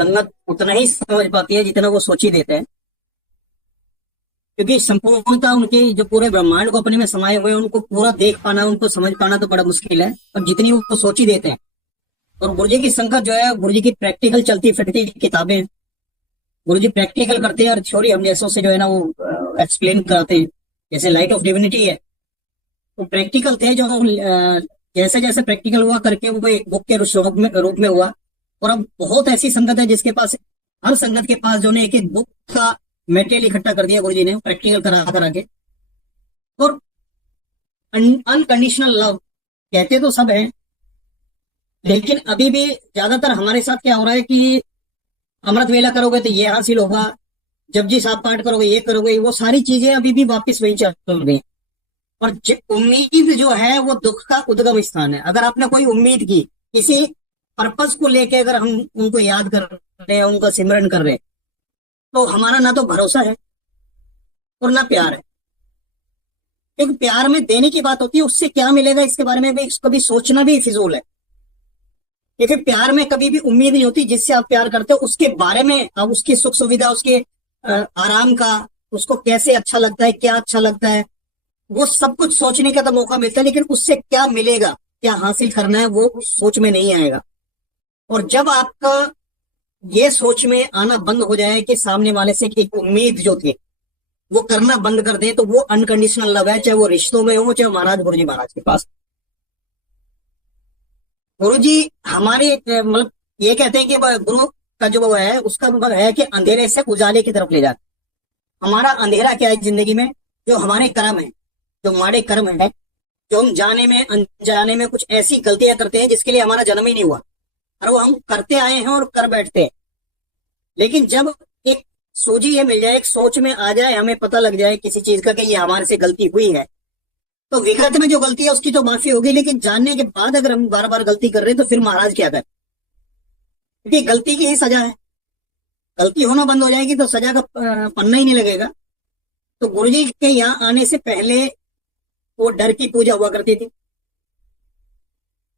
संगत उतना ही समझ पाती है जितना वो सोच ही देते हैं। क्योंकि संपूर्णता उनके जो पूरे ब्रह्मांड को अपने में समाये हुए हैं, उनको पूरा देख पाना, उनको समझ पाना तो बड़ा मुश्किल है, और जितनी वो सोच ही देते हैं। और गुरु जी की संगत जो है, गुरु जी की प्रैक्टिकल चलती फिरती किताबें हैं। गुरु जी प्रैक्टिकल करते हैं और थ्योरी हम जैसों से जो है ना वो एक्सप्लेन कराते हैं। जैसे लाइट ऑफ डिविनिटी है, वो प्रैक्टिकल थे जो जैसे जैसे प्रैक्टिकल हुआ करके वो एक बुक के रूप में हुआ। और अब बहुत ऐसी संगत है जिसके पास, हर संगत के पास जो है एक एक बुक का मेटेरियल इकट्ठा कर दिया गुरु जी ने प्रैक्टिकल करा करा के। और अनकंडीशनल लव कहते तो सब है, लेकिन अभी भी ज्यादातर हमारे साथ क्या हो रहा है कि अमृत वेला करोगे तो ये हासिल होगा, जपजी साहब पाठ करोगे ये करोगे, वो सारी चीजें अभी भी वापस वही चल रही हैं। और उम्मीद जो है वो दुख का उद्गम स्थान है। अगर आपने कोई उम्मीद की किसी पर्पस को लेके, अगर हम उनको याद कर रहे हैं, उनका सिमरन कर रहे हैं, तो हमारा ना तो भरोसा है और ना प्यार है। क्योंकि प्यार में देने की बात होती है, उससे क्या मिलेगा इसके बारे में भी कभी सोचना भी फिजूल है। क्योंकि प्यार में कभी भी उम्मीद नहीं होती। जिससे आप प्यार करते हो उसके बारे में, अब उसकी सुख सुविधा, उसके आराम का, उसको कैसे अच्छा लगता है, क्या अच्छा लगता है, वो सब कुछ सोचने का तो मौका मिलता है। लेकिन उससे क्या मिलेगा, क्या हासिल करना है, वो सोच में नहीं आएगा। और जब आपका ये सोच में आना बंद हो जाए कि सामने वाले से एक उम्मीद जो थी वो करना बंद कर दें, तो वो अनकंडीशनल लव है। चाहे वो रिश्तों में हो, चाहे महाराज गुरु जी महाराज के पास। गुरु जी हमारे मतलब ये कहते हैं कि गुरु का जो वो है, उसका मतलब है कि अंधेरे से उजाले की तरफ ले जाता। हमारा अंधेरा क्या है जिंदगी में? जो हमारे कर्म है, जो हमारे कर्म है, जो हम जाने में अनजाने में कुछ ऐसी गलतियां करते हैं जिसके लिए हमारा जन्म ही नहीं हुआ, और वो हम करते आए हैं और कर बैठते हैं। लेकिन जब एक सूझी ये मिल जाए, एक सोच में आ जाए, हमें पता लग जाए किसी चीज का कि ये हमारे से गलती हुई है, तो विगत में जो गलती है उसकी तो माफी होगी। लेकिन जानने के बाद अगर हम बार बार गलती कर रहे हैं तो फिर महाराज क्या करें? क्योंकि गलती की ही सजा है। गलती होना बंद हो जाएगी तो सजा का पन्ना ही नहीं लगेगा। तो गुरुजी के यहाँ आने से पहले वो डर की पूजा हुआ करती थी।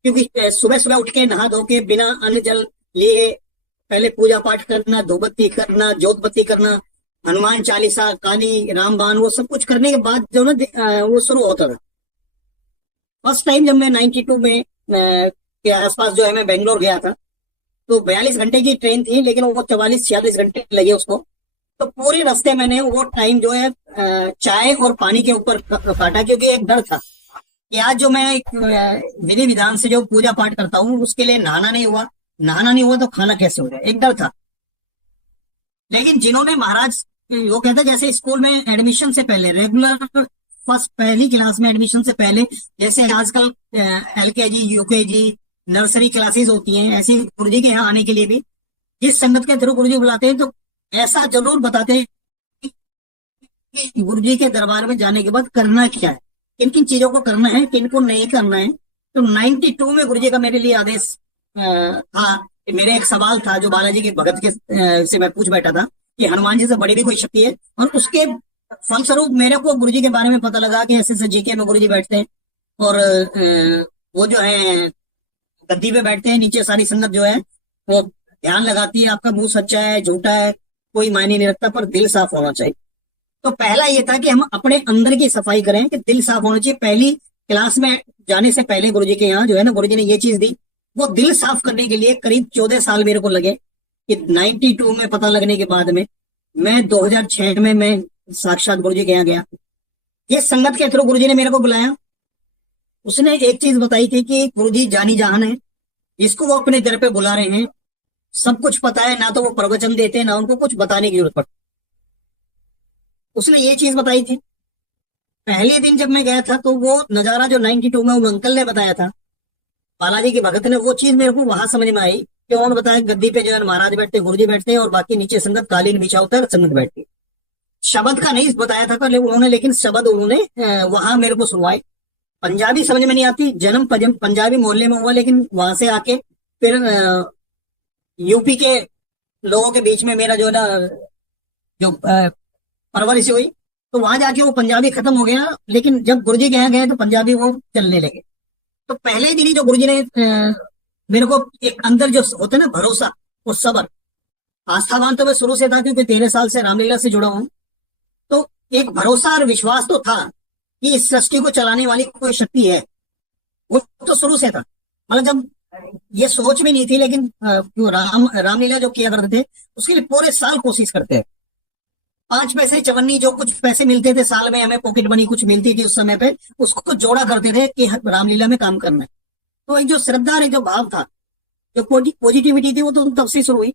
क्योंकि सुबह सुबह उठ के नहा धो के बिना अन्न जल लिए पहले पूजा पाठ करना, धूपबत्ती करना, जोत बत्ती करना, हनुमान चालीसा, काली रामबाण, वो सब कुछ करने के बाद जो ना वो शुरू होता था। फर्स्ट टाइम जब मैं 92 में के आसपास जो है मैं बेंगलोर गया था, तो 42 घंटे की ट्रेन थी, लेकिन वो 44-46 घंटे लगे उसको। तो पूरे रास्ते मैंने वो टाइम जो है चाय और पानी के ऊपर काटा। क्योंकि एक डर था कि आज जो मैं एक विधि विधान से जो पूजा पाठ करता हूँ उसके लिए नहाना नहीं हुआ, नहाना नहीं हुआ तो खाना कैसे हो जाए, एक डर था। लेकिन जिन्होंने महाराज, वो कहते जैसे स्कूल में एडमिशन से पहले, रेगुलर फर्स्ट पहली क्लास में एडमिशन से पहले, जैसे आजकल LKG UKG नर्सरी क्लासेस होती हैं, ऐसी गुरुजी के यहाँ आने के लिए भी जिस संगत के थ्रू गुरुजी बुलाते हैं तो ऐसा जरूर बताते हैं कि गुरुजी के दरबार में जाने के बाद करना क्या है, किन किन चीजों को करना है, किन को नहीं करना है। तो 92 में गुरुजी का मेरे लिए आदेश था। मेरे एक सवाल था जो बालाजी के भगत के से मैं पूछ बैठा था कि हनुमान जी से बड़ी भी कोई शक्ति है, और उसके फलस्वरूप मेरे को गुरुजी के बारे में पता लगा कि ऐसे जीके में गुरुजी बैठते हैं और वो जो है गद्दी पे बैठते हैं, नीचे सारी संगत जो है वो ध्यान लगाती है। आपका मुंह सच्चा है झूठा है कोई मायने नहीं रखता, पर दिल साफ होना चाहिए। तो पहला ये था कि हम अपने अंदर की सफाई करें कि दिल साफ होना चाहिए। पहली क्लास में जाने से पहले गुरुजी के यहाँ जो है ना, गुरुजी ने ये चीज दी। वो दिल साफ करने के लिए करीब 14 साल मेरे को लगे कि 92 में पता लगने के बाद में मैं 2006 में मैं साक्षात गुरुजी के यहाँ गया। ये संगत के थ्रू गुरुजी ने मेरे को बुलाया। उसने एक चीज बताई थी कि गुरुजी जानी जहान है, जिसको वो अपने दर पे बुला रहे हैं सब कुछ पता है, ना तो वो प्रवचन देते हैं ना उनको कुछ बताने की जरूरत पड़ती। उसने ये चीज बताई थी। पहले दिन जब मैं गया था तो वो नजारा जो 92 में वो अंकल ने बताया था, बालाजी के भगत ने, वो चीज मेरे को वहां समझ में आई कि उन्होंने बताया गद्दी पे जो है महाराज बैठते, गुरुजी बैठते हैं और बाकी नीचे संगत कालीन बिछा होता है, संगत बैठती है। शब्द का नहीं बताया था पहले उन्होंने, लेकिन शब्द उन्होंने वहां मेरे को सुनवाए। पंजाबी समझ में नहीं आती, जन्म पंजाबी मोहल्ले में हुआ, लेकिन वहां से आके फिर यूपी के लोगों के बीच में मेरा जो है ना जो परवरिश हुई, तो वहां जाके वो पंजाबी खत्म हो गया। लेकिन जब गुरुजी के यहाँ गए तो पंजाबी वो चलने लगे। तो पहले दिन ही जो गुरुजी ने मेरे को एक अंदर जो होता है ना भरोसा और सब्र, आस्थावान तो मैं शुरू से था, क्योंकि 13 साल से रामलीला से जुड़ा हूं। तो एक भरोसा और विश्वास तो था कि इस सृष्टि को चलाने वाली कोई शक्ति है, वो तो शुरू से था। मतलब जब ये सोच भी नहीं थी, लेकिन जो रामलीला जो किया करते थे उसके लिए पूरे साल कोशिश करते हैं। 5 पैसे चवन्नी जो कुछ पैसे मिलते थे साल में, हमें पॉकेट मनी कुछ मिलती थी उस समय पे, उसको जोड़ा करते थे कि रामलीला में काम करना है। तो एक जो श्रद्धा और एक जो भाव था, जो पॉजिटिविटी थी, वो तो तब से शुरू हुई।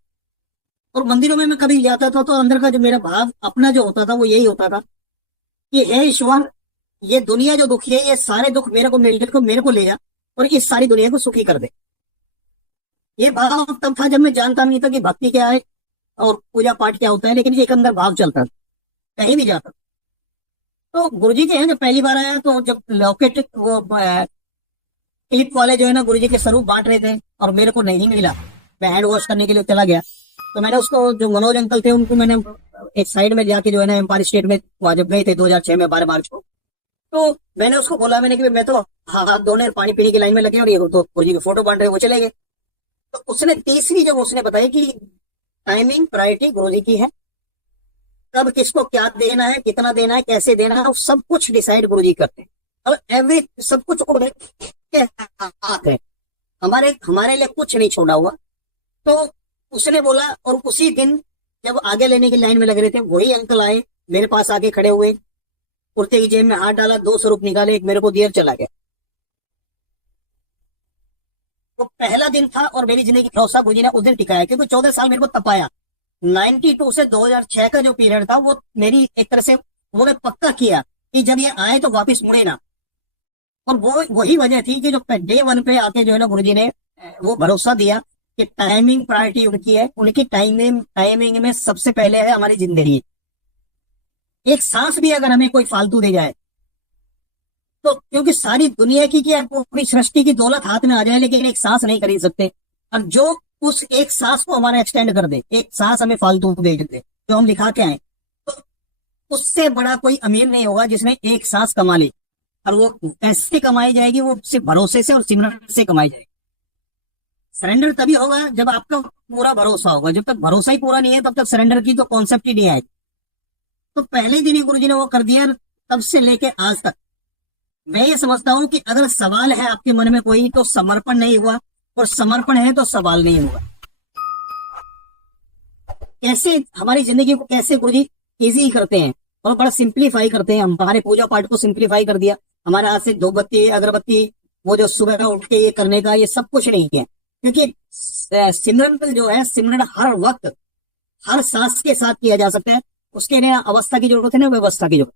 और मंदिरों में मैं कभी जाता था तो अंदर का जो मेरा भाव अपना जो होता था वो यही होता था कि हे ईश्वर, ये दुनिया जो दुखी है, ये सारे दुख मेरे को ले जा और इस सारी दुनिया को सुखी कर दे। ये भाव तब था जब मैं जानता नहीं था कि भक्ति क्या है और पूजा पाठ क्या होता है, लेकिन एक अंदर भाव चलता था कहीं भी जाता। तो गुरुजी के यहाँ जब पहली बार आया, तो जब लॉकेट वो क्लिप वाले जो है ना गुरुजी के स्वरूप बांट रहे थे और मेरे को नहीं मिला, मैं हैंड वॉश करने के लिए चला गया। तो मैंने उसको, जो मनोज अंकल थे, उनको मैंने एक साइड में जाके जो है ना एम्पायर स्टेट में वहां जब गए थे 2006 में 12 मार्च को, तो मैंने उसको बोला, मैंने कि मैं तो हाथ धोने पानी पीने की लाइन में लगे और ये तो गुरुजी की फोटो बांट रहे, वो चले गए। तो उसने तीसरी जब उसने बताई कि टाइमिंग प्रायोरिटी गुरुजी की है, कब किसको क्या देना है, कितना देना है, कैसे देना है, सब कुछ डिसाइड गुरुजी करते हैं। और एवरी सब कुछ के हाथ है, हमारे हमारे लिए कुछ नहीं छोड़ा हुआ। तो उसने बोला, और उसी दिन जब आगे लेने की लाइन में लग रहे थे, वही अंकल आए, मेरे पास आके खड़े हुए, कुर्ते की जेब में हाथ डाला, 2 स्वरूप निकाले, एक मेरे को दिया, चला गया। वो पहला दिन था और मेरी जिंदगी भरोसा गुरुजी ने उस दिन टिकाया, क्योंकि 14 साल मेरे को तपाया। 92 से 2006 का जो पीरियड था, वो मेरी एक तरह से वो मैं पक्का किया कि जब ये आए तो वापस मुड़े ना। और वो वही वजह थी कि जो डे 1 पे आके जो है ना गुरुजी ने वो भरोसा दिया कि टाइमिंग प्रायोरिटी उनकी है, उनकी टाइमिंग में सबसे पहले है हमारी जिंदगी। एक सांस भी अगर हमें कोई फालतू दे जाए तो, क्योंकि सारी दुनिया की पूरी सृष्टि की दौलत हाथ में आ जाए, लेकिन एक सांस नहीं खरीद सकते। और जो उस एक सांस को हमारा एक्सटेंड कर दे, एक सांस हमें फालतू दे दे जो हम लिखा के आए, तो उससे बड़ा कोई अमीर नहीं होगा जिसने एक सांस कमा ली। और वो कैसे कमाई जाएगी? वो सिर्फ भरोसे से और सिमरन से कमाई जाएगी। सरेंडर तभी होगा जब आपका पूरा भरोसा होगा। जब तक भरोसा ही पूरा नहीं है, तब तक सरेंडर की तो कॉन्सेप्ट ही नहीं आएगी। तो पहले दिन ही गुरुजी ने वो कर दिया, तब से लेके आज तक मैं ये समझता हूं कि अगर सवाल है आपके मन में कोई, तो समर्पण नहीं हुआ, और समर्पण है तो सवाल नहीं हुआ। कैसे हमारी जिंदगी को कैसे गुरुजी इजी करते हैं और बड़ा सिंप्लीफाई करते हैं। हमारे पूजा पाठ को सिंप्लीफाई कर दिया। हमारे हाथ से धूपबत्ती अगरबत्ती वो जो सुबह उठ के ये करने का, ये सब कुछ नहीं किया, क्योंकि सिमरन जो है, सिमरन हर वक्त हर सांस के साथ किया जा सकता है। उसके लिए अवस्था की जरूरत है ना व्यवस्था की जरूरत,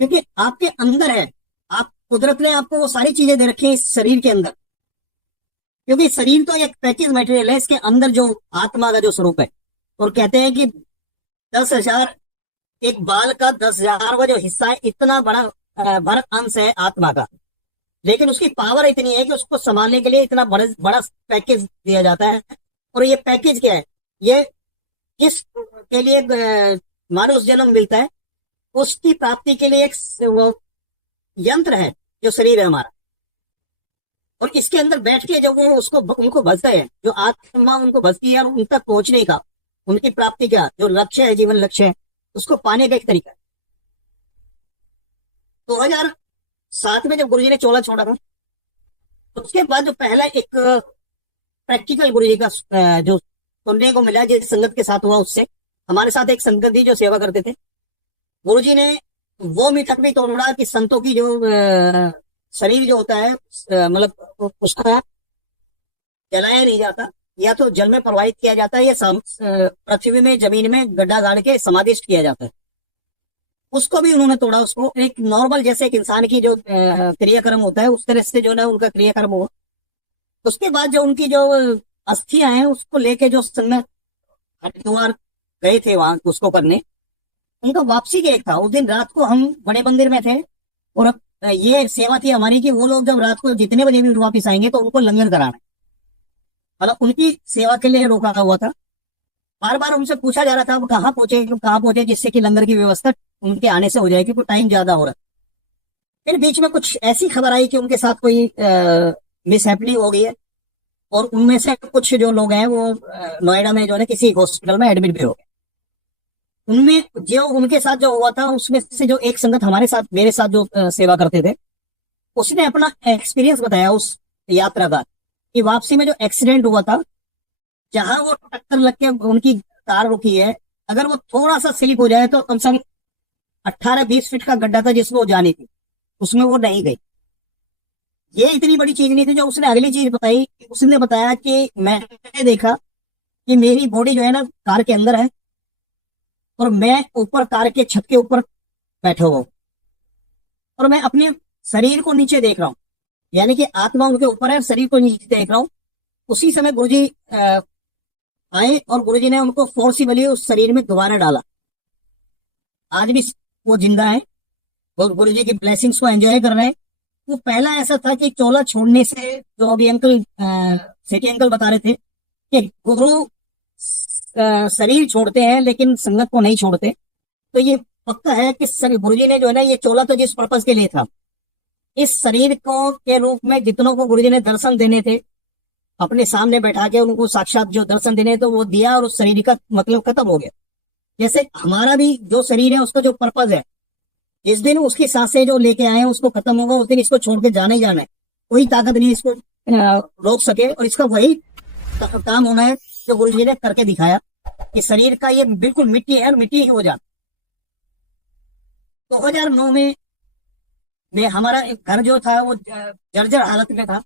क्योंकि आपके अंदर है। आप कुदरत ने आपको वो सारी चीजें दे रखी है इस शरीर के अंदर, क्योंकि शरीर तो एक पैकेज मटेरियल है। इसके अंदर जो आत्मा का जो स्वरूप है, और कहते हैं कि 10,000 एक बाल का 10,000वां जो हिस्सा है, इतना बड़ा भर अंश है आत्मा का। लेकिन उसकी पावर इतनी है कि उसको संभालने के लिए इतना बड़ा बड़ा पैकेज दिया जाता है। और ये पैकेज क्या है? ये किस के लिए मानुष जन्म मिलता है, उसकी प्राप्ति के लिए एक वो यंत्र है जो शरीर है हमारा। और इसके अंदर बैठ के जब वो उसको उनको भजते हैं, जो आत्मा उनको भजती है, और उन तक पहुंचने का, उनकी प्राप्ति का जो लक्ष्य है, जीवन लक्ष्य है, उसको पाने का एक तरीका है। 2007 में जब गुरुजी ने चोला छोड़ा था, उसके बाद जो पहला एक प्रैक्टिकल गुरुजी का जो सुनने को मिला, जिस संगत के साथ हुआ, उससे हमारे साथ एक संगत थी जो सेवा करते थे। गुरुजी ने वो मिथक भी तोड़ा कि संतों की जो शरीर जो होता है, मतलब उसको जलाया नहीं जाता, या तो जल में प्रवाहित किया जाता है, या पृथ्वी में जमीन में गड्ढा गाड़ के समाधिष्ट किया जाता है। उसको भी उन्होंने तोड़ा। उसको एक नॉर्मल जैसे एक इंसान की जो क्रियाक्रम होता है, उस तरह से जो ना उनका क्रियाक्रम हुआ। उसके बाद जो उनकी जो अस्थियां हैं, उसको लेके जो संगत हरिद्वार गए थे वहां उसको करने, उनका वापसी का एक था। उस दिन रात को हम बड़े मंदिर में थे, और ये सेवा थी हमारी कि वो लोग जब रात को जितने बजे भी वापस आएंगे तो उनको लंगर कराना, मतलब उनकी सेवा के लिए रोका हुआ था। बार बार उनसे पूछा जा रहा था वो कहाँ पहुंचे, जिससे कि लंगर की व्यवस्था उनके आने से हो जाए, क्योंकि टाइम ज्यादा हो रहा है। फिर बीच में कुछ ऐसी खबर आई कि उनके साथ कोई मिसहैपनिंग हो गई है, और उनमें से कुछ जो लोग हैं वो नोएडा में जो है ना किसी हॉस्पिटल में एडमिट भी हो गए। उनमें जो उनके साथ जो हुआ था उसमें से जो एक संगत हमारे साथ मेरे साथ जो सेवा करते थे, उसने अपना एक्सपीरियंस बताया उस यात्रा का, कि वापसी में जो एक्सीडेंट हुआ था, जहां वो टक्कर लग के उनकी कार रुकी है, अगर वो थोड़ा सा स्लिप हो जाए तो कम से कम 18-20 फीट का गड्ढा था जिसमें वो जानी थी, उसमें वो नहीं गई। ये इतनी बड़ी चीज नहीं थी। जो उसने अगली चीज बताई, उसने बताया कि मैंने देखा कि मेरी बॉडी जो है ना कार के अंदर है, और मैं ऊपर कार के छत के ऊपर बैठा हुआ हूं, और मैं अपने शरीर को नीचे देख रहा हूँ, यानी कि आत्मा उनके ऊपर है, शरीर को नीचे देख रहा हूँ। उसी समय गुरुजी आए और गुरुजी ने उनको फोर्सिबली उस शरीर में दोबारा डाला। आज भी वो जिंदा है और गुरुजी की ब्लेसिंग्स को एंजॉय कर रहे हैं। वो पहला ऐसा था कि चोला छोड़ने से, जो अभी अंकल सेठी अंकल बता रहे थे कि गुरु शरीर छोड़ते हैं लेकिन संगत को नहीं छोड़ते, तो ये पक्का है कि गुरुजी ने जो है ना, ये चोला तो जिस पर्पज के लिए था, इस शरीर को के रूप में जितनों को गुरुजी ने दर्शन देने थे, अपने सामने बैठा के उनको साक्षात जो दर्शन देने तो वो दिया, और उस शरीर का मतलब खत्म हो गया। जैसे हमारा भी जो शरीर है उसका जो पर्पज है, जिस दिन उसकी सांसें जो लेके आए हैं उसको खत्म होगा, उस दिन इसको छोड़ के जाना ही जाना है। कोई ताकत नहीं इसको रोक सके, और इसका वही काम होना है जो गुरु जी ने करके दिखाया, कि शरीर का ये बिल्कुल मिट्टी है, मिट्टी ही हो जाता। 2009 में हमारा एक घर जो था वो जर्जर हालत में था,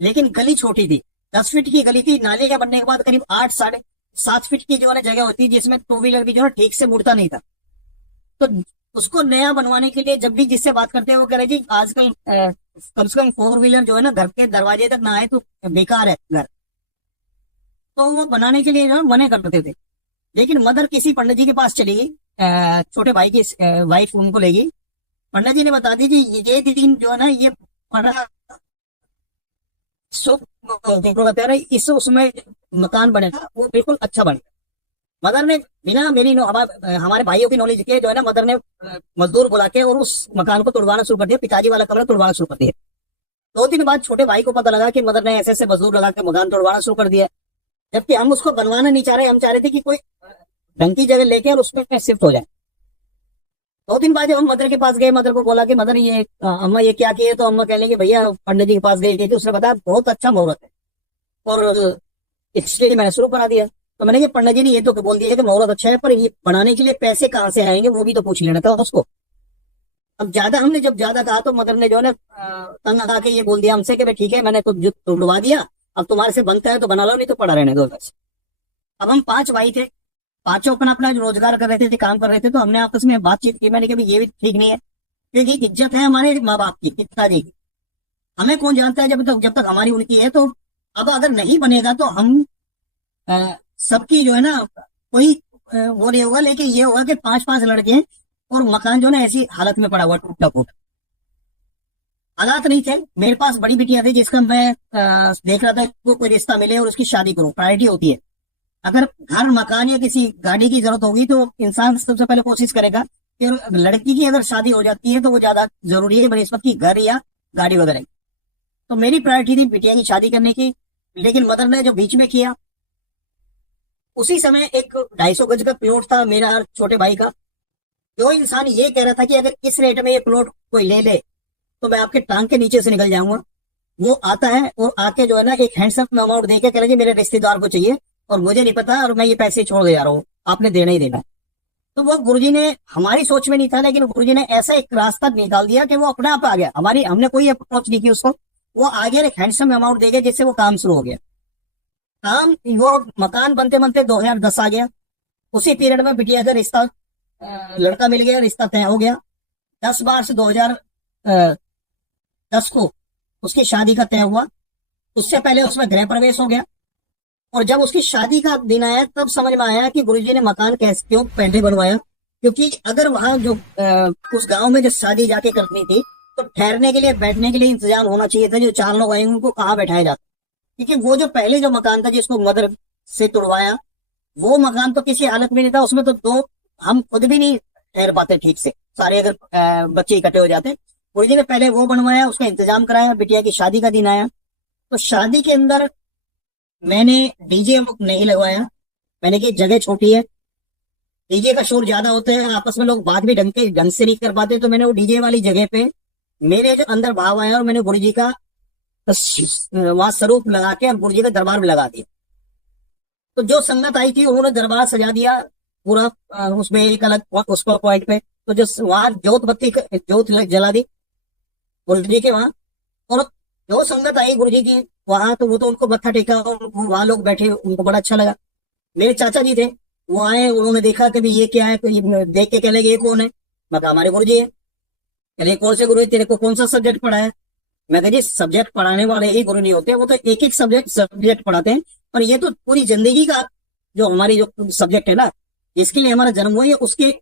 लेकिन गली छोटी थी, 10 फीट की गली थी। नाले के बनने के बाद करीब 8-7.5 फीट की जो है जगह होती, जिसमें टू व्हीलर भी जो है ठीक से मुड़ता नहीं था। तो उसको नया बनवाने के लिए जब भी जिससे बात करते हैं वो कह रहे जी आजकल कम से कम 4 व्हीलर जो है ना घर के दरवाजे तक ना आए तो बेकार है घर। तो वो बनाने के लिए जो है मना करते थे। लेकिन मदर किसी पंडित जी के पास चली गई, छोटे भाई की वाइफ उनको ले गई। पंडित जी ने बता दी जी ये दिन जो है ना ये बड़ा शुभ बता रहे, इस उसमें मकान बनेगा वो बिल्कुल अच्छा बनेगा। मदर ने बिना मेरी हमारे भाइयों की नॉलेज के जो है ना, मदर ने मजदूर बुला के और उस मकान को तुड़वाना शुरू कर दिया, पिताजी वाला कमरा तुड़वाना शुरू कर दिया। 2 दिन बाद छोटे भाई को पता लगा कि मदर ने ऐसे ऐसे मजदूर लगा के मकान तोड़वाना शुरू कर दिया, जबकि हम उसको बनवाना नहीं चाह रहे। हम चाह रहे थे कि कोई ढंग की जगह लेके और उसमें शिफ्ट हो जाए। 2 दिन बाद जब हम मदर के पास गए, मदर को बोला कि मदर ये अम्मा ये क्या किए, तो अम्मा कह लेंगे भैया पंडित जी के पास गई थी, उसने बताया बहुत अच्छा मुहूर्त है, और इसलिए मैंने शुरू करा दिया। तो मैंने कहा पंडित जी ने ये तो बोल दिया कि मुहूर्त अच्छा है, पर ये बनाने के लिए पैसे कहाँ से आएंगे वो भी तो पूछ लेना था उसको। अब हमने जब ज्यादा कहा तो मदर ने जो है ना तंग आ के ये बोल दिया हमसे कि भाई ठीक है मैंने तो तोड़वा दिया, अब तुम्हारे से बनता है तो बना लो, नहीं तो पड़ा रहने दो बस। अब हम 5 भाई थे, पांचों अपना अपना रोजगार कर रहे थे, काम कर रहे थे। तो हमने आपस में बातचीत की, मैंने कहा ये भी ठीक नहीं है, क्योंकि इज्जत है हमारे माँ बाप की, पिताजी की, हमें कौन जानता है जब तक हमारी उनकी है। तो अब अगर नहीं बनेगा तो हम सबकी जो है ना कोई वो नहीं होगा, लेकिन ये होगा कि 5-5 लड़के हैं और मकान जो है ना ऐसी हालत में पड़ा हुआ टूटा फूटा। हालात नहीं थे। मेरे पास बड़ी बिटिया थी जिसका मैं देख रहा था कि कोई रिश्ता मिले और उसकी शादी करूं, प्रायोरिटी होती है। अगर घर मकान या किसी गाड़ी की जरूरत होगी तो इंसान सबसे पहले कोशिश करेगा कि लड़की की अगर शादी हो जाती है तो वो ज्यादा जरूरी है बनस्पत की घर या गाड़ी वगैरह। तो मेरी प्रायोरिटी थी बिटिया की शादी करने की, लेकिन मदर ने जो बीच में किया, उसी समय एक 250 गज का प्लॉट था मेरा और छोटे भाई का। जो इंसान ये कह रहा था कि अगर इस रेट में ये प्लॉट कोई ले ले तो मैं आपके टांग के नीचे से निकल जाऊंगा, वो आता है और आके जो है ना एक हैंडसम अमाउंट देके कह रहा जी मेरे रिश्तेदार को चाहिए और मुझे नहीं पता और मैं ये पैसे छोड़ दे जा रहा हूँ, आपने देना ही देना। तो वो गुरुजी ने, हमारी सोच में नहीं था, लेकिन गुरुजी ने ऐसा एक रास्ता निकाल दिया कि वो अपने आप आ गया। हमने कोई अप्रोच नहीं की उसको, वो आ गया, एक हैंडसम अमाउंट दे गया, जिससे वो काम शुरू हो गया। काम वो मकान बनते बनते 2010 आ गया। उसी पीरियड में बिटिया का रिश्ता, लड़का मिल गया, रिश्ता तय हो गया। 10 मार्च 2010 को उसकी शादी का तय हुआ। उससे पहले उसमें गृह प्रवेश हो गया, और जब उसकी शादी का दिन आया तब समझ में आया कि गुरुजी ने मकान कैसे क्यों पहले बनवाया। क्योंकि अगर वहां जो उस गांव में जो शादी जाके करनी थी तो ठहरने के लिए, बैठने के लिए इंतजाम होना चाहिए था। जो 4 लोग आएंगे उनको कहाँ बैठाया जाता, क्योंकि वो जो पहले जो मकान था जिसको मदर से तुड़वाया, वो मकान तो किसी हालत में नहीं था। उसमें तो हम खुद भी नहीं ठहर पाते ठीक से, सारे अगर बच्चे इकट्ठे हो जाते। गुरुजी ने पहले वो बनवाया, उसका इंतजाम कराया। बिटिया की शादी का दिन आया तो शादी के अंदर मैंने डीजे नहीं लगवाया। मैंने कि जगह छोटी है, डीजे का शोर ज्यादा होता है, आपस में लोग बात भी ढंग से नहीं कर पाते, तो मैंने वो डीजे वाली जगह पे मेरे जो अंदर भाव आया और मैंने गुरु जी का वहां स्वरूप लगा के और गुरु जी का दरबार में लगा दिया। तो जो संगत आई थी उन्होंने दरबार सजा दिया पूरा, उसमें एक अलग उसको पॉइंट पे, तो जो वहां जोत जला दी गुरु जी के वहां। और जो संगत आई गुरु जी की वहां, तो वो तो उनको मत्था टेका, वहां लोग बैठे, उनको बड़ा अच्छा लगा। मेरे चाचा जी थे, वो आए, उन्होंने देखा कि भी ये क्या है, तो ये देख के कह लगे ये कौन है। मैं कहा हमारे गुरु जी है। कहले कौन से गुरु है, तेरे को कौन सा सब्जेक्ट पढ़ा है। मैं कहा जी सब्जेक्ट पढ़ाने वाले ही गुरु नहीं होते, वो तो एक एक सब्जेक्ट पढ़ाते हैं, और ये तो पूरी जिंदगी का जो हमारी जो सब्जेक्ट है ना, जिसके लिए हमारा जन्म हुआ है, उसके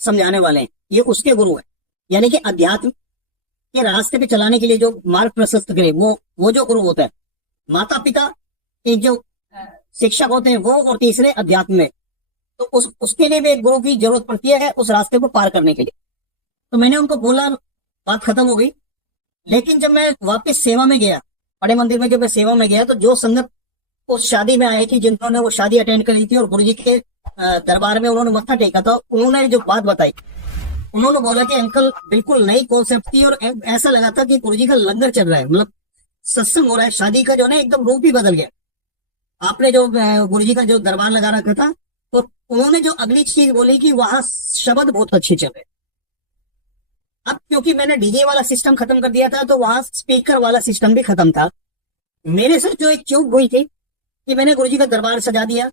समझाने वाले हैं, ये उसके गुरु है। यानी कि अध्यात्म के रास्ते पे चलाने के लिए जो मार्ग प्रशस्त करे, वो जो गुरु होता है। माता पिता के जो शिक्षक होते हैं वो, और तीसरे अध्यात्म में, तो उसके लिए भी एक गुरु की जरूरत पड़ती है उस रास्ते को पार करने के लिए। तो मैंने उनको बोला, बात खत्म हो गई। लेकिन जब मैं वापस सेवा में गया, बड़े मंदिर में जब मैं सेवा में गया, तो जो संगत उस शादी में आई थी, जिन्होंने वो शादी अटेंड करी थी और गुरु जी के दरबार में उन्होंने मत्था टेका था, उन्होंने जो बात बताई, उन्होंने बोला कि अंकल बिल्कुल नई कॉन्सेप्ट थी, और ऐसा लगा था कि गुरु जी का लंगर चल रहा है, मतलब सत्संग हो रहा है, शादी का जो है ना एकदम रूप ही बदल गया। आपने जो गुरु जी का जो दरबार लगा रखा था, तो उन्होंने जो अगली चीज बोली कि वहां शब्द बहुत अच्छे चल रहे। अब क्योंकि मैंने डीजे वाला सिस्टम खत्म कर दिया था, तो वहां स्पीकर वाला सिस्टम भी खत्म था। मेरे साथ जो एक चूक हुई थी कि मैंने गुरु जी का दरबार सजा दिया।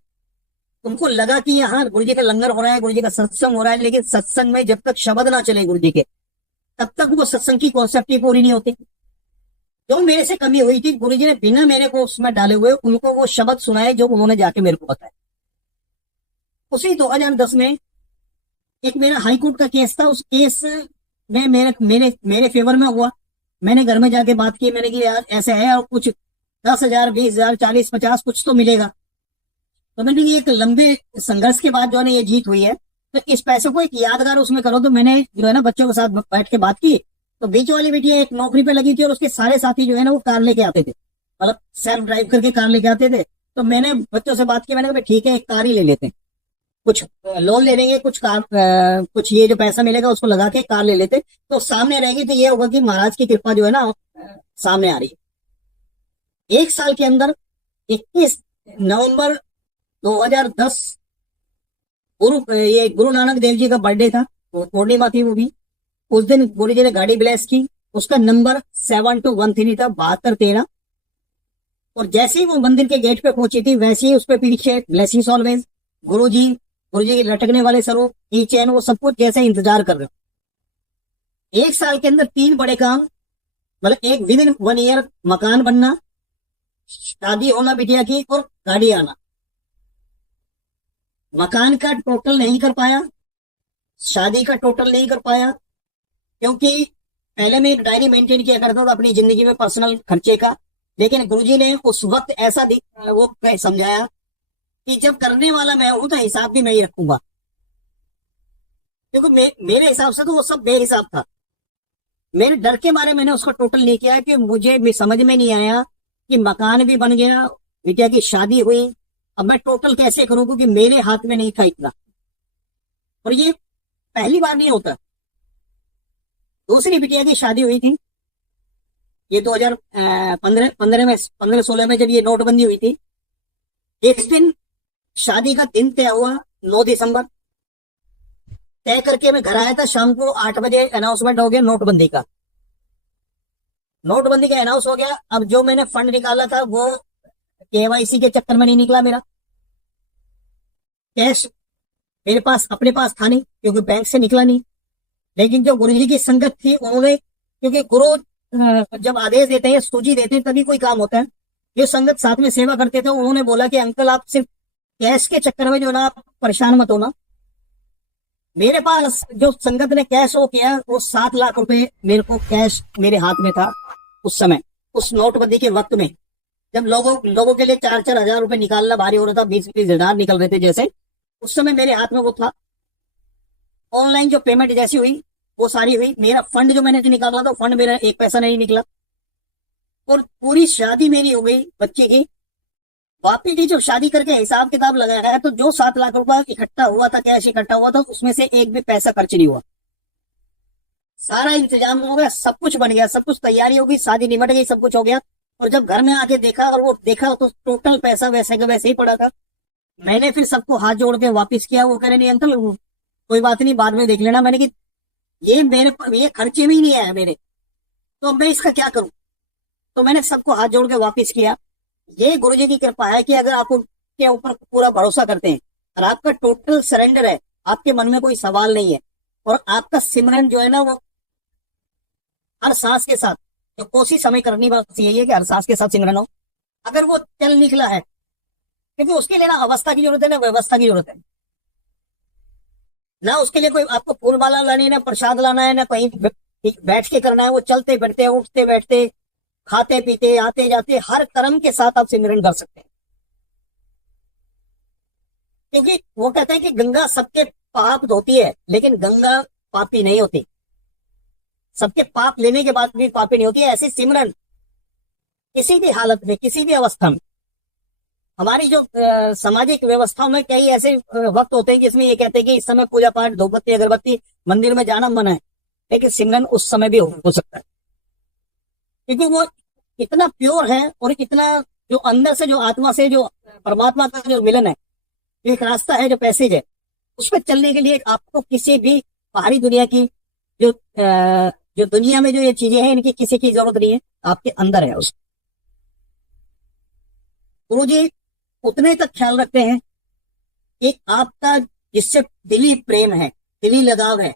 उनको लगा कि यहाँ गुरु जी का लंगर हो रहा है, गुरु जी का सत्संग हो रहा है, लेकिन सत्संग में जब तक शब्द ना चले गुरु जी के, तब तक वो सत्संग की कॉन्सेप्ट ही पूरी नहीं होती। जो मेरे से कमी हुई थी, गुरु जी ने बिना मेरे को उसमें डाले हुए उनको वो शब्द सुनाए जो उन्होंने जाके मेरे को बताया। उसी 2010 में एक मेरा हाई कोर्ट का केस था, उस केस में मेरे मेरे मेरे फेवर में हुआ। मैंने घर में जाके बात की, मैंने कि यार ऐसे है, और कुछ 10,000 20,000 40 50 कुछ तो मिलेगा। तो मैंने कि एक लंबे संघर्ष के बाद जो है ना ये जीत हुई है, तो इस पैसे को एक यादगार उसमें करो। तो मैंने जो है ना बच्चों के साथ बैठ के बात की। तो बीच वाली बेटी एक नौकरी पे लगी थी, और उसके सारे साथी जो है ना वो कार लेके आते थे, मतलब सेल्फ ड्राइव करके कार लेके आते थे। तो मैंने बच्चों से बात की, मैंने कहा ठीक है एक कार ही ले लेते हैं, कुछ लोन ले लेंगे, कुछ कार कुछ ये जो पैसा मिलेगा उसको लगा के कार ले लेते, तो सामने रहेगी, तो ये होगा कि महाराज की कृपा जो है ना सामने आ रही है। एक साल के अंदर 21 नवंबर 2010 गुरु नानक देव जी का बर्थडे था, वो पूर्णिमा थी वो भी। उस दिन गुरु जी ने गाड़ी ब्लेस की, उसका नंबर 7213 था, 7213। और जैसे ही वो मंदिर के गेट पे पहुंची थी, वैसे ही उस पे पीछे ब्लेसिंग्स ऑलवेज, गुरु जी, गुरु जी के लटकने वाले स्वरूप, की चैन, वो सब कुछ जैसे इंतजार कर रहे हो। एक साल के अंदर 3 बड़े काम, मतलब एक विद इन 1 ईयर मकान बनना, शादी होना बिटिया की, और गाड़ी आना। मकान का टोटल नहीं कर पाया, शादी का टोटल नहीं कर पाया, क्योंकि पहले मैं एक डायरी मेंटेन किया करता था अपनी जिंदगी में पर्सनल खर्चे का। लेकिन गुरुजी ने उस वक्त ऐसा वो समझाया कि जब करने वाला मैं हूं तो हिसाब भी मैं ही रखूंगा, क्योंकि मेरे हिसाब से तो वो सब बेहिसाब था। मेरे डर के मारे मैंने उसका टोटल नहीं किया, कि मुझे भी समझ में नहीं आया कि मकान भी बन गया, बिटिया की शादी हुई, अब मैं टोटल कैसे करूं, क्योंकि मेरे हाथ में नहीं था इतना। और ये पहली बार नहीं होता। दूसरी बिटिया की शादी हुई थी, ये 2015 में 16 में जब ये नोटबंदी हुई थी। इस दिन शादी का दिन तय हुआ, 9 दिसंबर तय करके मैं घर आया था। शाम को 8 बजे अनाउंसमेंट हो गया नोटबंदी का। नोटबंदी का अनाउंस हो गया। अब जो मैंने फंड निकाला था वो केवाईसी के चक्कर में नहीं निकला, मेरा कैश मेरे पास अपने पास था नहीं, क्योंकि बैंक से निकला नहीं। लेकिन जो गुरु जी की संगत थी, उन्होंने, क्योंकि गुरु जब आदेश देते हैं, सूची देते हैं, तभी कोई काम होता है। जो संगत साथ में सेवा करते थे, उन्होंने बोला कि अंकल आप सिर्फ कैश के चक्कर में जो ना आप परेशान मत होना। मेरे पास जो संगत ने कैश वो किया, वो 7 लाख रुपए मेरे को कैश मेरे हाथ में था उस समय, उस नोटबंदी के वक्त में, जब लोगों के लिए 4-4 हजार रुपए निकालना भारी हो रहा था, 20-20 हजार निकल रहे थे जैसे, उस समय मेरे हाथ में वो था। ऑनलाइन जो पेमेंट जैसी हुई वो सारी हुई। मेरा फंड जो मैंने निकाला था, फंड मेरा 1 पैसा नहीं निकला। और पूरी शादी मेरी हो गई बच्चे की, वापिस जी जब शादी करके हिसाब किताब लगाया है तो जो 7 लाख रुपए इकट्ठा हुआ था, कैश इकट्ठा हुआ था, उसमें से एक भी पैसा खर्च नहीं हुआ। सारा इंतजाम हो गया, सब कुछ बन गया, सब कुछ तैयारी हो गई, शादी निमट गई, सब कुछ हो गया। और जब घर में आके देखा और वो देखा तो टोटल पैसा वैसे का वैसे ही पड़ा था। मैंने फिर सबको हाथ जोड़ के वापिस किया। वो कह रहे नहीं अंकल कोई बात नहीं, बाद में देख लेना। मैंने कि ये खर्चे में ही नहीं आया मेरे, तो अब मैं इसका क्या करूं। तो मैंने सबको हाथ जोड़ के वापिस किया। ये गुरुजी की कृपा है कि अगर आप उनके ऊपर पूरा भरोसा करते हैं और आपका टोटल सरेंडर है, आपके मन में कोई सवाल नहीं है, और आपका सिमरन जो है ना वो हर सांस के साथ, जो कोशिश हमें करनी बस यही है कि हर सांस के साथ सिमरन हो। अगर वो चल निकला है, क्योंकि उसके लिए ना अवस्था की जरूरत है ना व्यवस्था की जरूरत है। ना उसके लिए कोई आपको फूल माला लानी है, ना प्रसाद लाना है, ना कहीं बैठ के करना है। वो चलते फिरते, उठते बैठते, खाते पीते, आते जाते, हर कर्म के साथ आप सिमरन कर सकते हैं। क्योंकि वो कहते हैं कि गंगा सबके पाप धोती है, लेकिन गंगा पापी नहीं होती। सबके पाप लेने के बाद भी पापी नहीं होती है। ऐसी सिमरन किसी भी हालत में, किसी भी अवस्था में, हमारी जो सामाजिक व्यवस्थाओं में कई ऐसे वक्त होते हैं जिसमें ये कहते हैं कि इस समय पूजा पाठ, धूपबत्ती, अगरबत्ती, मंदिर में जाना मना है, लेकिन सिमरन उस समय भी हो सकता है। क्योंकि वो इतना प्योर है और इतना जो अंदर से, जो आत्मा से, जो परमात्मा का जो मिलन है, एक रास्ता है, जो पैसेज है, उस पर चलने के लिए आपको किसी भी बाहरी दुनिया की जो दुनिया में जो ये चीजें हैं, इनकी किसी की जरूरत नहीं है, आपके अंदर है। उस गुरु जी उतने तक ख्याल रखते हैं कि आपका जिससे दिली प्रेम है, दिली लगाव है,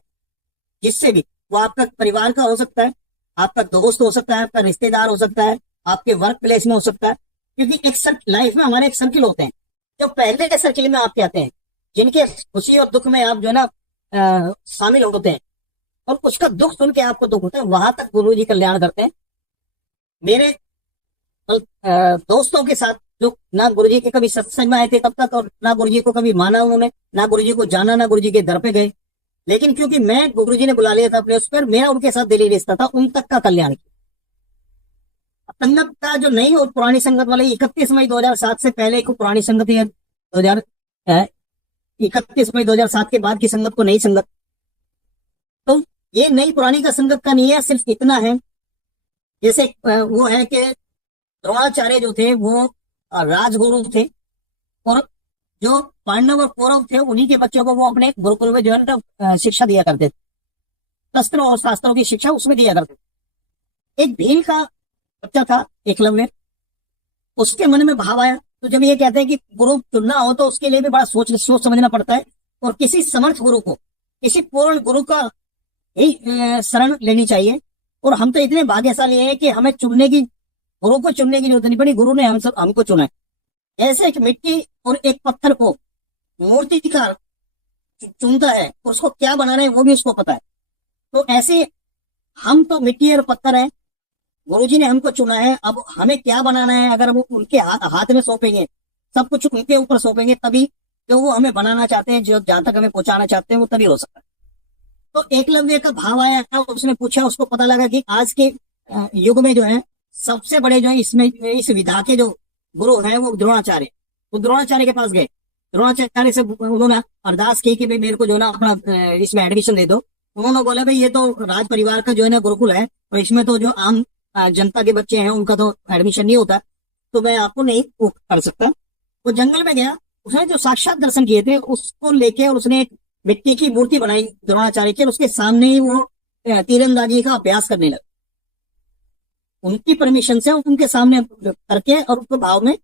जिससे भी, वो आपका परिवार का हो सकता है, आपका दोस्त हो सकता है, आपका रिश्तेदार हो सकता है, आपके वर्क प्लेस में हो सकता है। क्योंकि एक लाइफ में हमारे एक सर्किल होते हैं, जो पहले के सर्किल में आपके आते हैं, जिनके खुशी और दुख में आप जो है ना शामिल होते हैं, और उसका दुख सुन के आपको दुख होता है, वहां तक गुरु जी कल्याण करते हैं। मेरे दोस्तों के साथ जो ना गुरु जी के कभी सत्संग में आए थे तब तक, और ना गुरु जी को कभी माना उन्होंने, ना गुरु जी को जाना, ना गुरु जी के दर पे गए, लेकिन क्योंकि मैं गुरु जी ने बुला लिया था अपने उस पर, मेरा उनके साथ दिली रिश्ता था, उन तक का कल्याण किया। संगत का जो नहीं हो, पुरानी संगत वाले 31 मई 2007 से पहले को पुरानी संगत है, 31 मई 2007 के बाद की संगत को नई संगत। तो ये नई पुरानी का संगत का नहीं है, सिर्फ इतना है जैसे वो है कि द्रोणाचार्य जो थे वो राजगुरु थे, और जो पांडव और कौरव थे उन्हीं के बच्चों को वो अपने गुरुकुल में जो है ना शिक्षा दिया करते थे, शस्त्रों और शास्त्रों की शिक्षा उसमें दिया करते थे। एक भील का बच्चा था एकलव्य, उसके मन में भाव आया। तो जब ये कहते हैं कि गुरु चुनना हो तो उसके लिए भी बड़ा सोच समझना पड़ता है, और किसी समर्थ गुरु को, किसी पूर्ण गुरु का ही शरण लेनी चाहिए। और हम तो इतने भाग्यशाली हैं कि हमें गुरु को चुनने की जरूरत नहीं पड़ी, गुरु ने हमको चुना है। ऐसे एक मिट्टी और एक पत्थर को मूर्तिकार चुनता है, उसको क्या बनाना है वो भी उसको पता है। तो ऐसे हम तो मिट्टी और पत्थर हैं, गुरुजी ने हमको चुना है, अब हमें क्या बनाना है, अगर वो उनके हाथ में सौंपेंगे, सब कुछ उनके ऊपर सौंपेंगे, तभी जो वो हमें बनाना चाहते हैं, जो जहां तक हमें पहुंचाना चाहते हैं, वो तभी हो सकता है। तो एकलव्य का भाव आया, उसने पूछा, उसको पता लगा कि आज के युग में जो है सबसे बड़े जो है इसमें इस विधा के जो गुरु हैं वो द्रोणाचार्य। वो द्रोणाचार्य के पास गए, द्रोणाचार्य से उन्होंने अरदास की कि भाई मेरे को जो है ना अपना इसमें एडमिशन दे दो। उन्होंने बोला भाई ये तो राज परिवार का जो है ना गुरुकुल है, और इसमें तो जो आम जनता के बच्चे हैं उनका तो एडमिशन नहीं होता, तो मैं आपको नहीं कर सकता। वो जंगल में गया, उसने जो साक्षात दर्शन किए थे उसको लेके, और उसने एक मिट्टी की मूर्ति बनाई द्रोणाचार्य की, और उसके सामने ही वो तीरंदाजी का अभ्यास करने लगा, उनकी परमिशन से उनके सामने करके और उसको भाव में।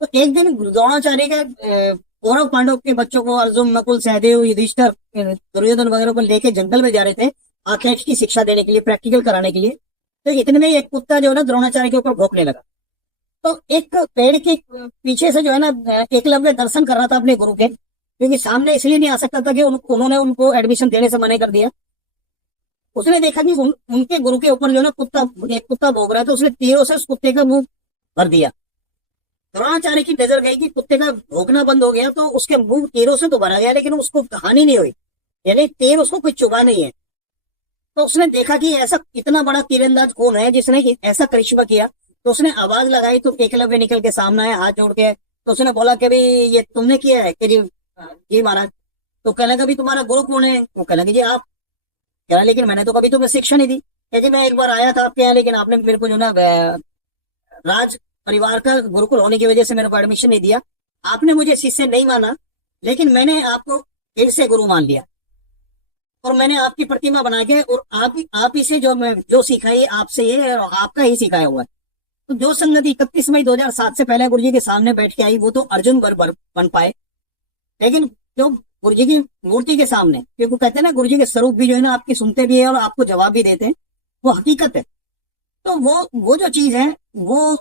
तो एक दिन द्रोणाचार्य के कौरव पांडव के बच्चों को, अर्जुन, नकुल, सहदेव, युधिष्ठिर, दुर्योधन वगैरह को लेके जंगल में जा रहे थे आखेट की शिक्षा देने के लिए, प्रैक्टिकल कराने के लिए। तो इतने में एक कुत्ता जो है ना द्रोणाचार्य के ऊपर भौंकने लगा। तो एक पेड़ के पीछे से जो है ना एकलव्य दर्शन कर रहा था अपने गुरु के, क्योंकि सामने इसलिए नहीं आ सकता था कि उन्होंने उनको एडमिशन देने से मना कर दिया। उसने देखा कि उनके गुरु के ऊपर जो है ना एक कुत्ता भौंक रहा था, उसने तीरों से उस कुत्ते का मुंह भर दिया। द्रोणाचार्य की नजर गई कि कुत्ते का भौंकना बंद हो गया, तो उसके मुंह तीरों से तो भरा गया, लेकिन उसको हानि नहीं हुई, यानी तीर उसको कोई चुभा नहीं है। तो उसने देखा कि ऐसा इतना बड़ा तीरंदाज कौन है जिसने ऐसा करिश्मा किया। तो उसने आवाज लगाई, तो एकलव्य निकल के सामने आया हाथ जोड़ के, तो तो उसने बोला कि भाई ये तुमने किया है कि जी महाराज। तो कहने लगा, भी तुम्हारा गुरु कौन है? वो कहने लगे, जी आप। कह रहा, लेकिन मैंने तो कभी तुम्हें शिक्षा नहीं दी। कह जी मैं एक बार आया था आपके यहाँ, लेकिन आपने मेरे को जो ना राज परिवार का गुरुकुल होने की वजह से मेरे को एडमिशन नहीं दिया। आपने मुझे शिष्य नहीं माना, लेकिन मैंने आपको फिर से गुरु मान लिया और मैंने आपकी प्रतिमा बना के, और आप ही से जो मैं जो सीखा है आपसे ये और आपका ही सिखाया हुआ है। तो जो संगति 31 मई 2007 से पहले गुरु जी के सामने बैठ के आई, वो तो अर्जुन बन पाए, लेकिन जो गुरु जी की मूर्ति के सामने, क्योंकि कहते हैं ना गुरु जी के स्वरूप भी जो है ना आपकी सुनते भी है और आपको जवाब भी देते हैं, वो हकीकत है। तो वो जो चीज है वो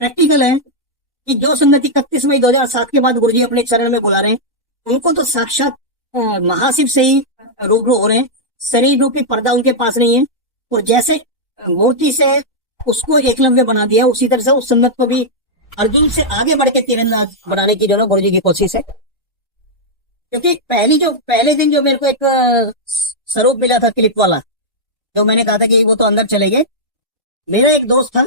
प्रैक्टिकल है कि जो संगति 31 मई 2007 के बाद गुरु जी अपने चरण में बुला रहे हैं, उनको तो साक्षात महाशिव से ही रूबरू हो रहे हैं। शरीर रूपी पर्दा उनके पास नहीं है, और जैसे मूर्ति से उसको एकलव्य बना दिया, उसी तरह से उस संगत को भी अर्जुन से आगे बढ़ के तीरंदाज बनाने की जो है गुरु जी की कोशिश है। क्योंकि पहले दिन जो मेरे को एक स्वरूप मिला था क्लिप वाला, जो मैंने कहा था कि वो तो अंदर चले गए, मेरा एक दोस्त था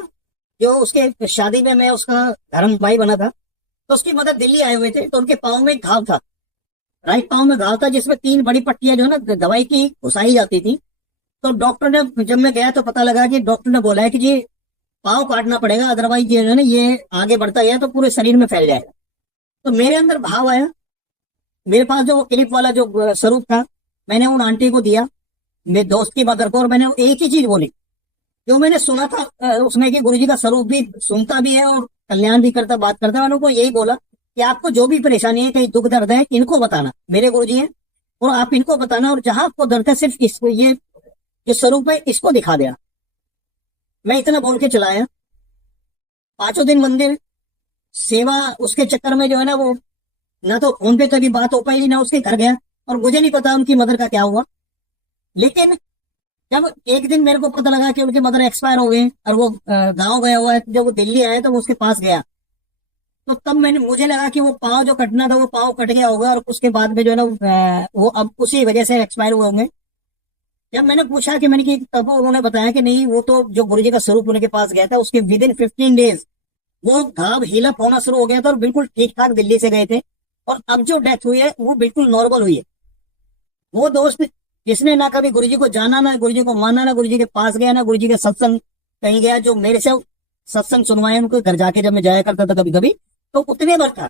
जो उसके शादी में मैं उसका धर्म भाई बना था, तो उसकी मदद दिल्ली आए हुए थे। तो उनके पाँव में घाव था, राइट पाँव में घाव था, जिसमें 3 बड़ी पट्टियां जो है ना दवाई की घुसाई जाती थी। तो डॉक्टर ने, जब मैं गया तो पता लगा कि डॉक्टर ने बोला है कि जी पाँव काटना पड़ेगा, अदरवाइज ये जो है ना ये आगे बढ़ता गया तो पूरे शरीर में फैल जाएगा। तो मेरे अंदर भाव आया, मेरे पास जो वो क्लिप वाला जो स्वरूप था, मैंने उन आंटी को दिया, मेरे दोस्त की मदर को, और मैंने एक ही चीज बोली जो मैंने सुना था उसमें कि गुरुजी का स्वरूप भी सुनता भी है और कल्याण भी करता, बात करता है। मैंने उनको यही बोला कि आपको जो भी परेशानी है, कहीं दुख दर्द है, इनको बताना, मेरे गुरुजी हैं और आप इनको बताना, और जहां आपको दर्द है सिर्फ इसको, ये जो स्वरूप है इसको दिखा देना। मैं इतना बोल के चलाया। 5 दिन मंदिर सेवा, उसके चक्कर में जो है ना वो ना तो फोन पे कभी बात हो पाई, ना उसके घर गया, और मुझे नहीं पता उनकी मदर का क्या हुआ। लेकिन जब एक दिन मेरे को पता लगा कि उनके मदर एक्सपायर हो गए और वो गांव गया हुआ है, जब वो दिल्ली आए तो वो उसके पास गया, तो तब मुझे लगा कि वो पाँव जो कटना था वो पाँव कट गया होगा, और उसके बाद में जो है ना वो अब उसी वजह से एक्सपायर हुए होंगे। जब मैंने पूछा कि मैंने कि, तब उन्होंने बताया कि नहीं, वो तो जो गुरुजी का स्वरूप उनके पास गया था उसके विदिन 15 डेज वो घाव हील अप होना शुरू हो गया था और बिल्कुल ठीक ठाक दिल्ली से गए थे, और अब जो डेथ हुई है वो बिल्कुल नॉर्मल हुई है। वो दोस्त जिसने ना कभी गुरुजी को जाना, ना गुरुजी को माना, ना गुरुजी के पास गया, ना गुरुजी के सत्संग कहीं गया, जो मेरे से सत्संग सुनवाए उनको घर जाके जब मैं जाया करता था कभी कभी, तो उतने बार था।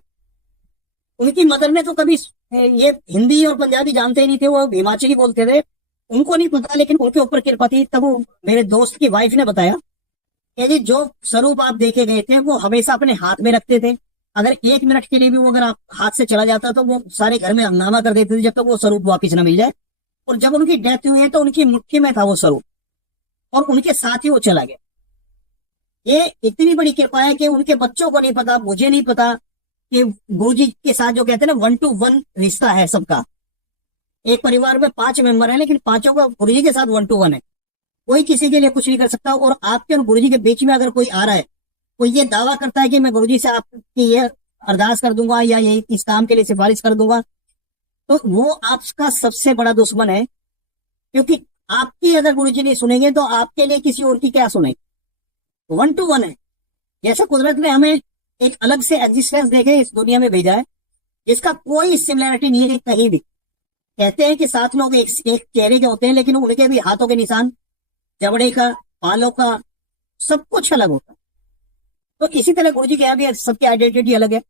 उनकी मदर ने तो कभी ये हिंदी और पंजाबी जानते ही नहीं थे, वो हिमाचली बोलते थे, उनको नहीं पता, लेकिन उनके ऊपर कृपा थी। तब वो मेरे दोस्त की वाइफ ने बताया कि जी जो स्वरूप आप देखे गए थे वो हमेशा अपने हाथ में रखते थे, अगर 1 मिनट के लिए भी वो अगर आप हाथ से चला जाता तो वो सारे घर में हंगामा कर देते थे जब तक वो स्वरूप वापिस न मिल जाए। और जब उनकी डेथ हुई है तो उनकी मुट्ठी में था वो स्वरूप, और उनके साथ ही वो चला गया। ये इतनी बड़ी कृपा है कि उनके बच्चों को नहीं पता, मुझे नहीं पता कि गुरुजी के साथ जो कहते हैं ना 1 to 1 रिश्ता है सबका। एक परिवार में 5 मेंबर हैं, लेकिन पांचों का गुरुजी के साथ 1 to 1 है। कोई किसी के लिए कुछ नहीं कर सकता। और आपके और गुरुजी के बीच में अगर कोई आ रहा है, कोई ये दावा करता है कि मैं गुरुजी से आपकी ये अरदास कर दूंगा या ये इस काम के लिए सिफारिश कर दूंगा, तो वो आपका सबसे बड़ा दुश्मन है। क्योंकि आपकी अगर गुरुजी नहीं सुनेंगे तो आपके लिए किसी और की क्या सुने। 1 to 1 है। जैसे कुदरत ने हमें एक अलग से एग्जिस्टेंस देके इस दुनिया में भेजा है, जिसका कोई सिमिलैरिटी नहीं है कहीं भी। कहते हैं कि 7 लोग एक चेहरे के होते हैं, लेकिन उनके भी हाथों के निशान, जबड़े का, बालों का, सब कुछ अलग होता है। तो इसी तरह गुरुजी के यहाँ भी सबकी आइडेंटिटी अलग है।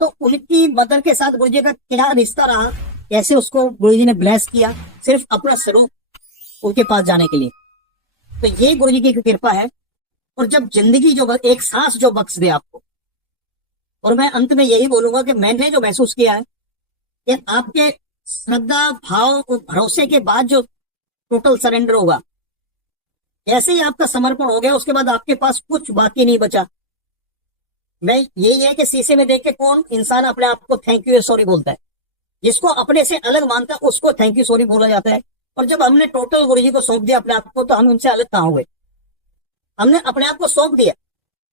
तो उनकी मदर के साथ गुरुजी का क्या रिश्ता रहा, कैसे उसको गुरुजी ने ब्लेस किया सिर्फ अपना स्वरूप उनके पास जाने के लिए, तो ये गुरुजी की कृपा है। और जब जिंदगी जो एक सांस जो बख्श दे आपको, और मैं अंत में यही बोलूंगा कि मैंने जो महसूस किया है कि आपके श्रद्धा, भाव और भरोसे के बाद जो टोटल सरेंडर होगा, ऐसे ही आपका समर्पण हो गया, उसके बाद आपके पास कुछ बाकी नहीं बचा। मैं यही है कि शीशे में देख के कौन इंसान अपने आप को थैंक यू सॉरी बोलता है, जिसको अपने से अलग मानता है उसको थैंक यू सॉरी बोला जाता है। और जब हमने टोटल गुरुजी को सौंप दिया अपने आप को, तो हम उनसे अलग कहाँ हुए, हमने अपने आप को सौंप दिया।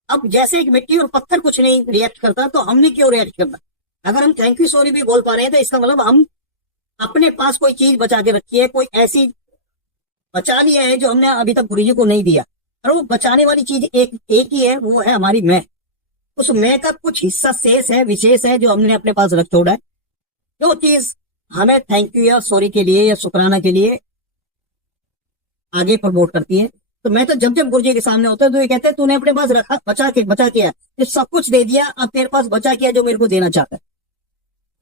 अब जैसे एक मिट्टी और पत्थर कुछ नहीं रिएक्ट करता, तो हमने क्यों रिएक्ट करना। अगर हम थैंक यू सॉरी भी बोल पा रहे हैं तो इसका मतलब हम अपने पास कोई चीज बचा के रखी है, कोई ऐसी बचा लिया है जो हमने अभी तक गुरुजी को नहीं दिया। और वो बचाने वाली चीज एक ही है, वो है हमारी मैं। उस मैं का कुछ हिस्सा शेष है, विशेष है, जो हमने अपने पास रख छोड़ा है, जो चीज हमें थैंक यू या सॉरी के लिए या शुक्राना के लिए आगे प्रमोट करती है। तो मैं तो जब जब गुरुजी के सामने होता है तो ये कहते हैं तूने अपने पास रखा, बचा किया, ये सब कुछ दे दिया, अब तेरे पास बचा किया जो मेरे को देना चाहता है।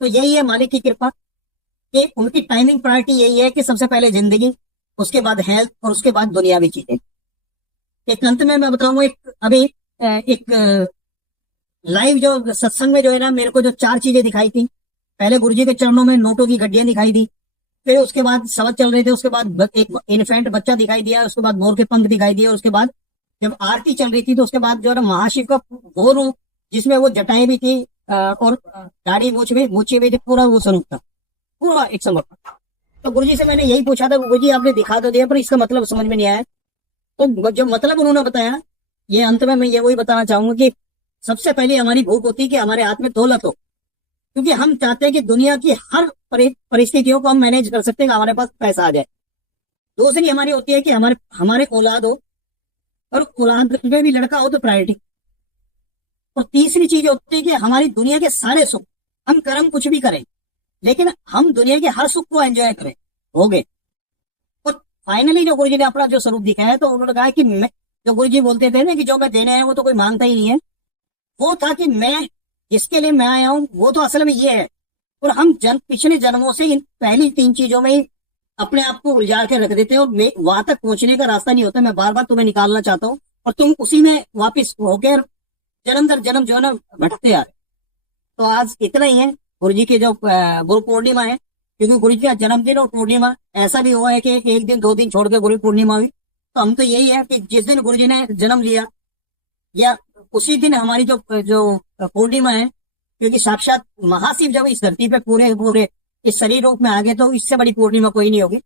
तो यही है मालिक की कृपा कि उनकी टाइमिंग प्रायोरिटी यही है कि सबसे पहले जिंदगी, उसके बाद हेल्थ और उसके बाद दुनियावी चीजें। एक अंत में मैं बताऊंगा, एक लाइव जो सत्संग में जो है ना, मेरे को जो 4 चीजें दिखाई थी। पहले गुरुजी के चरणों में नोटों की गड्डियां दिखाई दी, फिर उसके बाद शब्द चल रहे थे, उसके बाद एक इन्फेंट बच्चा दिखाई दिया, उसके बाद मोर के पंख दिखाई दिए, उसके बाद जब आरती चल रही थी तो उसके बाद जो है ना महाशिव का वो रूप, जिसमें वो जटाएं भी थी और दाढ़ी मूछी भी थी, पूरा वो स्वरूप था, पूरा एक समर्पण। तो गुरुजी से मैंने यही पूछा था, गुरुजी आपने दिखा तो दिया पर इसका मतलब समझ में नहीं आया। तो जो मतलब उन्होंने बताया, ये अंत में मैं ये वही बताना चाहूंगा कि सबसे पहले हमारी भूख होती है कि हमारे हाथ में दौलत हो, क्योंकि हम चाहते हैं कि दुनिया की हर परिस्थितियों को हम मैनेज कर सकते हैं, हमारे पास पैसा आ जाए। दूसरी हमारी होती है कि हमारे औलाद हो, और औलाद में भी लड़का हो तो प्रायोरिटी। और तीसरी चीज होती है कि हमारी दुनिया के सारे सुख, हम कर्म कुछ भी करें लेकिन हम दुनिया के हर सुख को एंजॉय करें, हो गए। और फाइनली जो गुरुजी ने अपना जो स्वरूप दिखाया है, तो उन्होंने कहा कि मैं, जो गुरुजी बोलते थे ना कि जो मैं देने आया वो तो कोई मांगता ही नहीं है, वो था कि मैं जिसके लिए मैं आया हूं वो तो असल में ये है। और हम पिछले जन्मों से इन पहली 3 चीजों में ही अपने आप को उलझा के रख देते हैं, और वहां तक पहुंचने का रास्ता नहीं होता। मैं बार बार तुम्हें निकालना चाहता हूँ और तुम उसी में वापिस होकर जन्म दर जन्म जो है ना भटकते आ रहे। तो आज इतना ही है। गुरुजी की जो गुरु पूर्णिमा है, क्योंकि गुरुजी का जन्मदिन और पूर्णिमा ऐसा भी हुआ है कि 1 दिन 2 दिन छोड़ के गुरु पूर्णिमा हुई। तो हम तो यही है कि जिस दिन गुरुजी ने जन्म लिया या उसी दिन हमारी जो जो पूर्णिमा है, क्योंकि साक्षात महाशिव जब इस धरती पे पूरे इस शरीर रूप में आ गए तो इससे बड़ी पूर्णिमा कोई नहीं होगी।